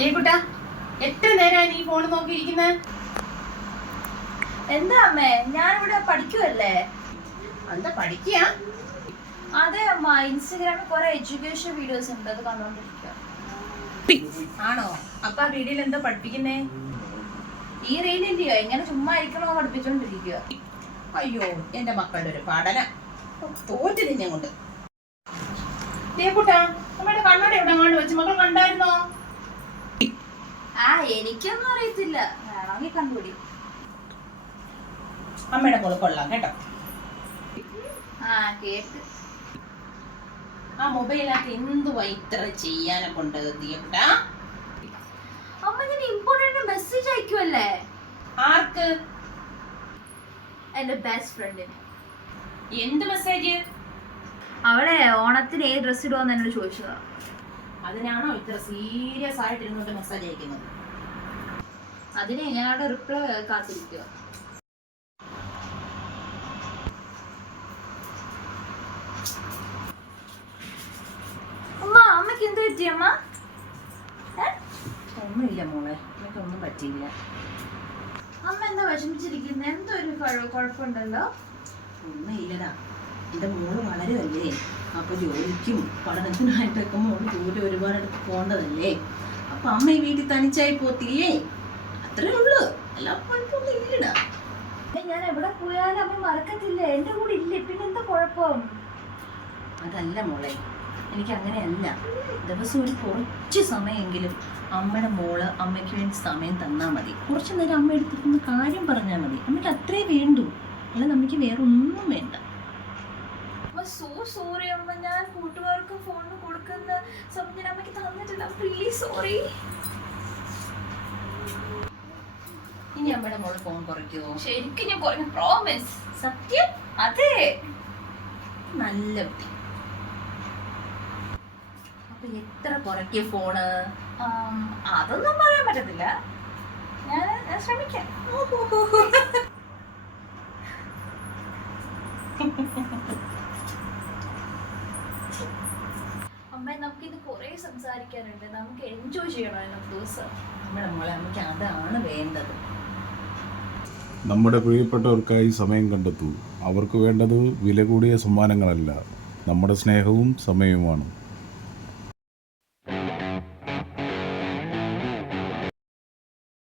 ദേക്കുട്ടാ, എത്ര നേരമായി നീ ഫോൺ നോക്കിയിരിക്കുന്നത്? എന്താ അമ്മേ, ഞാനിവിടെ പഠിക്കുവല്ലേ. എന്താ പഠിക്കുക? അതെ അമ്മ, ഇൻസ്റ്റഗ്രാമിൽ കുറെ എഡ്യൂക്കേഷൻ വീഡിയോസ് ഉണ്ട്, അത് കണ്ടോണ്ടിരിക്കുക. ആണോ? അപ്പൊ ആ വീഡിയോയിൽ എന്താ പഠിപ്പിക്കുന്നേ? ഈ റീലിന്റെയോ എങ്ങനെ ചുമ്മാ ഇരിക്കണോ പഠിപ്പിച്ചോണ്ടിരിക്കുക. അയ്യോ, എന്റെ മക്കളുടെ ഒരു പഠനം തോറ്റു നിന്നെ കൊണ്ട്. ദേക്കുട്ടാ, നമ്മുടെ കണ്ണട എവിടെ കൊണ്ട് വെച്ച് മക്കൾ കണ്ടായിരുന്നോ? എനിക്കൊന്നും അറിയത്തില്ല, വേണമെങ്കിൽ കണ്ടുപിടി. അമ്മയുടെ മോള് കൊള്ളാം കേട്ടോ. കേട്ട്. ആ മൊബൈലിനകത്ത് എന്തുവാ ഇത്ര ചെയ്യാനെ കൊണ്ട് ദേക്കുട്ടാ? അമ്മ, ഞാൻ ഇമ്പോർട്ടന്റ് മെസ്സേജ് അയക്കുമല്ലേ. ആർക്ക്? എന്റെ ബെസ്റ്റ് ഫ്രണ്ടിന്. എന്ത് മെസ്സേജ്? അവളെ ഓണത്തിന് ഏത് ഡ്രസ് ഇടുവോന്ന് എന്നോട് ചോദിച്ചതാ. അതിനാണോ ഇത്ര സീരിയസ് ആയിട്ട് ഇരുന്നിട്ട് മെസ്സേജ് അയക്കുന്നത്? അതിന് ഞങ്ങളുടെ റിപ്ലൈ കാത്തിരിക്കുക. അമ്മക്ക് എന്ത് പറ്റി അമ്മ? ഒന്നുമില്ല മോളെ, എനിക്കൊന്നും പറ്റിയില്ല. അമ്മ എന്താ വിഷമിച്ചിരിക്കുന്നത്? എന്തോ ഒരു കുഴപ്പമുണ്ടല്ലോ. ഒന്നുമില്ലടാ, എൻ്റെ മോള് വളരുമല്ലേ, അപ്പൊ ജോലിക്കും പഠനത്തിനായിട്ടൊക്കെ മോള് ദൂരെ ഒരുപാട് പോകേണ്ടതല്ലേ. അപ്പൊ അമ്മ ഈ വീട്ടിൽ തനിച്ചായി പോത്തില്ലേ, അത്രേ ഉള്ളു. അല്ല കുഴപ്പമൊന്നും ഇല്ലടാ. ഞാൻ എവിടെ പോയാലും അമ്മ മറക്കത്തില്ല, എന്റെ കൂടെ ഇല്ലേ, പിന്നെ എന്താ കുഴപ്പം? അതല്ല മോളെ, എനിക്ക് അങ്ങനെയല്ല. ദിവസം ഒരു കുറച്ച് സമയമെങ്കിലും അമ്മയുടെ മോള് അമ്മയ്ക്ക് വേണ്ടി സമയം തന്നാൽ മതി. കുറച്ച് നേരം അമ്മ എടുത്തിരുന്ന കാര്യം പറഞ്ഞാൽ മതി. അമ്മയ്ക്ക് അത്രേ വേണ്ടൂ, അല്ല നമുക്ക് വേറെ ഒന്നും വേണ്ട. സോ സോറി അമ്മ, ഞാൻ കൂട്ടുകാർക്ക് ഫോണിന് കൊടുക്കുന്ന സമയം ഞാൻ അമ്മയ്ക്ക് തന്നിട്ടില്ല. Please sorry. ഇനി അമ്മയുടെ മോള് ഫോൺ കുറയ്ക്കുമോ? ശരിക്കും ഞാൻ കുറഞ്ഞ പ്രോമിസ്. സത്യം? അതെ. നല്ല കുട്ടി. അപ്പൊ എത്ര കുറയ്ക്കിയ ഫോണ്? അതൊന്നും പറയാൻ പറ്റത്തില്ല, ഞാൻ ശ്രമിക്കാം. അമ്മ, നമുക്കിത് കുറെ സംസാരിക്കാനുണ്ട്, നമുക്ക് എൻജോയ് ചെയ്യണം ഇന്നത്തെ ദിവസം. നമ്മുടെ മോളെ, അമ്മയ്ക്ക് അതാണ് വേണ്ടത്. നമ്മുടെ പ്രിയപ്പെട്ടവർക്കായി സമയം കണ്ടെത്തൂ. അവർക്ക് വേണ്ടത് വില കൂടിയ സമ്മാനങ്ങളല്ല, നമ്മുടെ സ്നേഹവും സമയവുമാണ്.